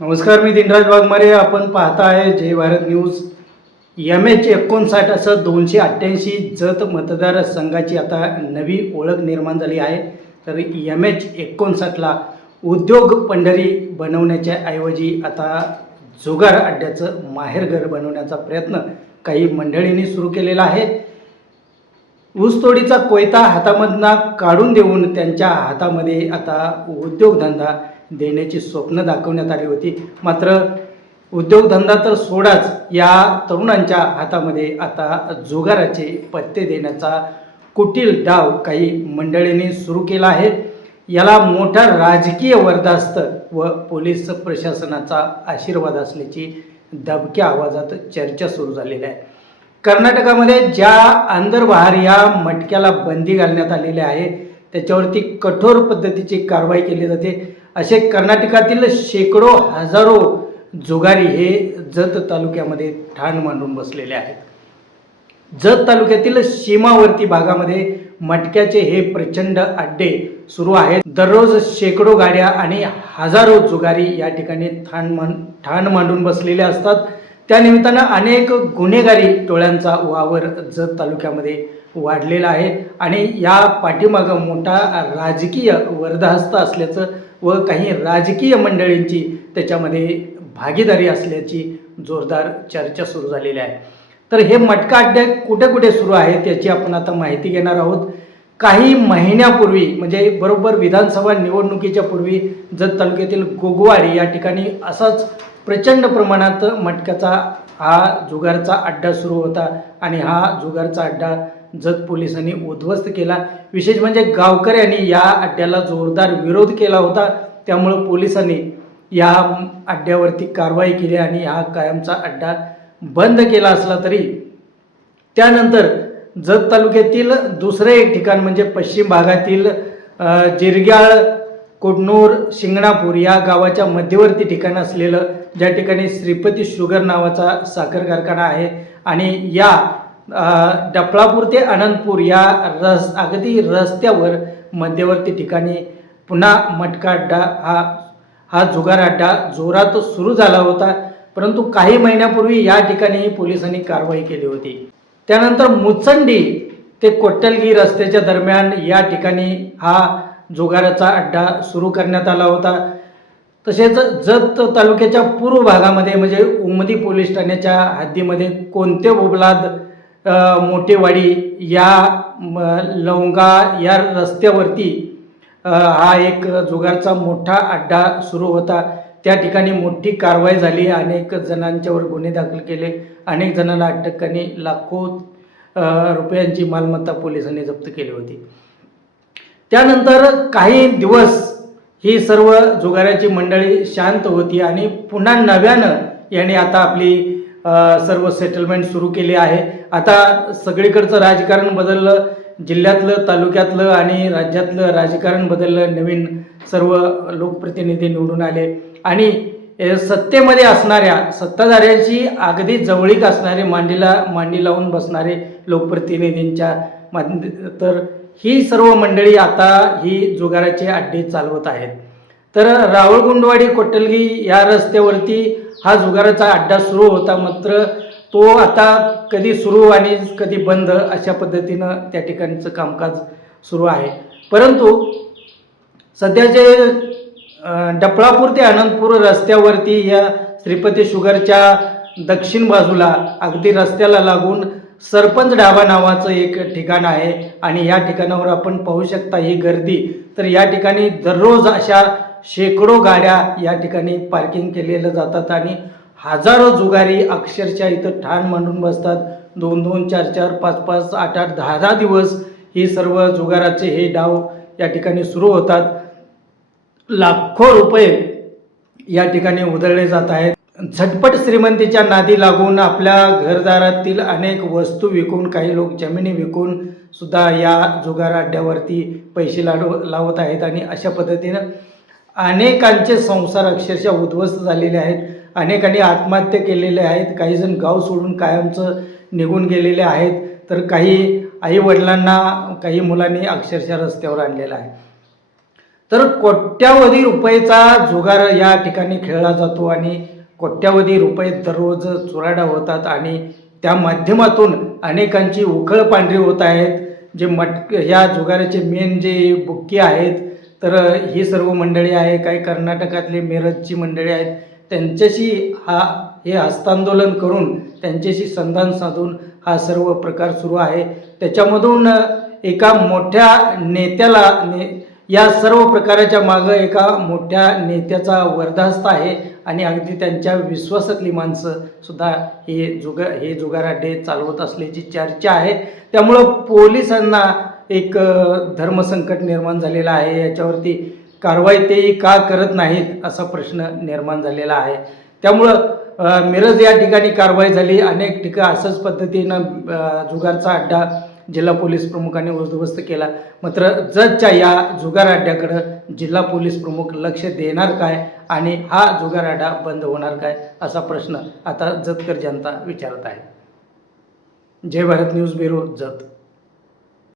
नमस्कार मी दिनराज वाघमारे. आपण पाहता आहे Jai Bharat news. M H एकोणसाठ असं दोनशे अठ्ठ्याऐंशी जत मतदारसंघाची आता नवी ओळख निर्माण झाली आहे. तर एम एच एकोणसाठला उद्योग पंढरी बनवण्याच्या ऐवजी आता जुगार अड्ड्याचं माहेरघर बनवण्याचा प्रयत्न काही मंडळींनी सुरू केलेला आहे. ऊसतोडीचा कोयता हातामधना काढून देऊन त्यांच्या हातामध्ये आता उद्योगधंदा देण्याची स्वप्न दाखवण्यात आली होती. मात्र उद्योगधंदा तर सोडाच या तरुणांच्या हातामध्ये आता जुगाराचे पत्ते देण्याचा कुटील डाव काही मंडळींनी सुरू केला आहे. याला मोठा राजकीय वरदास्त व पोलीस प्रशासनाचा आशीर्वाद असल्याची दबक्या आवाजात चर्चा सुरू झालेली आहे. कर्नाटकामध्ये ज्या अंदरबहार या मटक्याला बंदी घालण्यात आलेली आहे त्याच्यावरती कठोर पद्धतीची कारवाई केली जाते. असे कर्नाटकातील शेकडो हजारो जुगारी हे जत तालुक्यामध्ये ठाण मांडून बसलेले आहेत. जत तालुक्यातील सीमावर्ती भागामध्ये मटक्याचे हे प्रचंड अड्डे सुरू आहेत. दररोज शेकडो गाड्या आणि हजारो जुगारी या ठिकाणी ठाण मान ठाण मांडून बसलेले असतात. त्यानिमित्तानं अनेक गुन्हेगारी टोळ्यांचा वावर जत तालुक्यामध्ये वाढलेला आहे आणि या पाठीमागं मोठा राजकीय वर्धहस्त असल्याचं व काही राजकीय मंडळींची त्याच्यामध्ये भागीदारी असल्याची जोरदार चर्चा सुरू झालेली आहे. तर हे मटका अड्डे कुठे कुठे सुरू आहे त्याची आपण आता माहिती घेणार आहोत. काही महिन्यापूर्वी म्हणजे बरोबर विधानसभा निवडणुकीच्या पूर्वी जत तालुक्यातील गोगवाडी या ठिकाणी असाच प्रचंड प्रमाणात मटक्याचा हा जुगारचा अड्डा सुरू होता आणि हा जुगारचा अड्डा जत पोलिसांनी उद्ध्वस्त केला. विशेष म्हणजे गावकऱ्यांनी या अड्ड्याला जोरदार विरोध केला होता. त्यामुळं पोलिसांनी या अड्ड्यावरती कारवाई केली आणि हा कायमचा अड्डा बंद केला असला तरी. त्यानंतर जत तालुक्यातील दुसरं एक ठिकाण म्हणजे पश्चिम भागातील जिरग्याळ कोडनूर शिंगणापूर या गावाच्या मध्यवर्ती ठिकाण असलेलं ज्या ठिकाणी श्रीपती शुगर नावाचा साखर कारखाना आहे. आणि या डफळापूर ते अनंतपूर या रस अगदी रस्त्यावर मध्यवर्ती ठिकाणी पुन्हा मटका अड्डा हा हा जुगार अड्डा जोरात सुरू झाला होता. परंतु काही महिन्यापूर्वी या ठिकाणी पोलिसांनी कारवाई केली होती. त्यानंतर मुचंडी ते कोट्टलगी रस्त्याच्या दरम्यान या ठिकाणी हा जुगाराचा अड्डा सुरू करण्यात आला होता. तसेच जत तालुक्याच्या पूर्व भागामध्ये म्हणजे उमदी पोलीस ठाण्याच्या हद्दीमध्ये कोणते बोबलाद मोठेवाडी या लवंगा या रस्त्यावरती हा एक जुगारचा मोठा अड्डा सुरू होता. त्या ठिकाणी मोठी कारवाई झाली. अनेक जणांच्यावर गुन्हे दाखल केले. अनेक जणांना अटकांनी लाखो रुपयांची मालमत्ता पोलिसांनी जप्त केली होती. त्यानंतर काही दिवस ही सर्व जुगाराची मंडळी शांत होती आणि पुन्हा नव्यानं याने आता आपली सर्व सेटलमेंट सुरू केली आहे. आता सगळीकडचं राजकारण बदललं जिल्ह्यातलं तालुक्यातलं आणि राज्यातलं राजकारण बदललं नवीन सर्व लोकप्रतिनिधी निवडून आले. आणि सत्तेमध्ये असणाऱ्या सत्ताधाऱ्यांशी अगदी जवळीक असणारे मांडीला मांडी लावून बसणारे लोकप्रतिनिधींच्या तर ही सर्व मंडळी आता ही जुगाराचे अड्डे चालवत आहेत. तर रावळगुंडवाडी कोटलगी या रस्त्यावरती हा जुगाराचा अड्डा सुरू होता मात्र तो आता कधी सुरू आणि कधी बंद अशा पद्धतीनं त्या ठिकाणचं कामकाज सुरू आहे. परंतु सध्याचे डपळापूर ते अनंतपूर रस्त्यावरती या श्रीपती शुगरच्या दक्षिण बाजूला अगदी रस्त्याला लागून सरपंच ढाबा नावाचं एक ठिकाण आहे आणि या ठिकाणावर आपण पाहू शकता ही गर्दी. तर या ठिकाणी दररोज अशा शेकडो गाड्या या ठिकाणी पार्किंग केलेल्या जातात आणि हजारो जुगारी अक्षरशः इथं ठाण मांडून बसतात. दोन दोन चार चार पाच पाच आठ आठ दहा दहा दिवस ही सर्व जुगाराचे हे डाव या ठिकाणी सुरू होतात. लाखो रुपये या ठिकाणी उधळले जात आहेत. झटपट श्रीमंतीच्या नादी लागून आपल्या घरदारातील अनेक वस्तू विकून काही लोक जमिनी विकून सुद्धा या जुगार अड्ड्यावरती पैसे लाडू लावत आहेत आणि अशा पद्धतीनं अनेकांचे संसार अक्षरशः उद्ध्वस्त झालेले आहेत. अनेकांनी आत्महत्या केलेल्या आहेत. काही जण गाव सोडून कायमचं निघून गेलेले आहेत. तर काही आईवडिलांना काही मुलांनी अक्षरशः रस्त्यावर आणलेलं आहे. तर कोट्यावधी रुपयेचा जुगार या ठिकाणी खेळला जातो आणि कोट्यावधी रुपये दररोज चुराडा होतात आणि त्या माध्यमातून अनेकांची उखळ पांढरी होत आहेत. जे मट ह्या जुगाराचे मेन जे बुक्की आहेत तर ही सर्व मंडळी आहे काही कर्नाटकातले मेरजची मंडळी आहेत त्यांच्याशी हा हे हस्तांदोलन करून त्यांच्याशी संधान साधून हा सर्व प्रकार सुरू आहे. त्याच्यामधून एका मोठ्या नेत्याला ने या सर्व प्रकाराच्या मागं एका मोठ्या नेत्याचा वरदास्त आहे आणि अगदी त्यांच्या विश्वासातली माणसं सुद्धा हे जुग हे जुगाराडे चालवत असल्याची चर्चा आहे. त्यामुळं पोलिसांना एक धर्मसंकट निर्माण झालेलं आहे. याच्यावरती कारवाई तेही का करत नाहीत असा प्रश्न निर्माण झालेला आहे. त्यामुळं मिरज या ठिकाणी कारवाई झाली. अनेक ठिकाण असंच पद्धतीनं जुगारचा अड्डा जिल्हा पोलीस प्रमुखांनी उद्ध्वस्त केला. मात्र जतच्या या जुगार अड्ड्याकडं जिल्हा पोलीस प्रमुख लक्ष देणार काय आणि हा जुगार अड्डा बंद होणार काय असा प्रश्न आता जतकर जनता विचारत आहे. Jai Bharat news bureau Jat.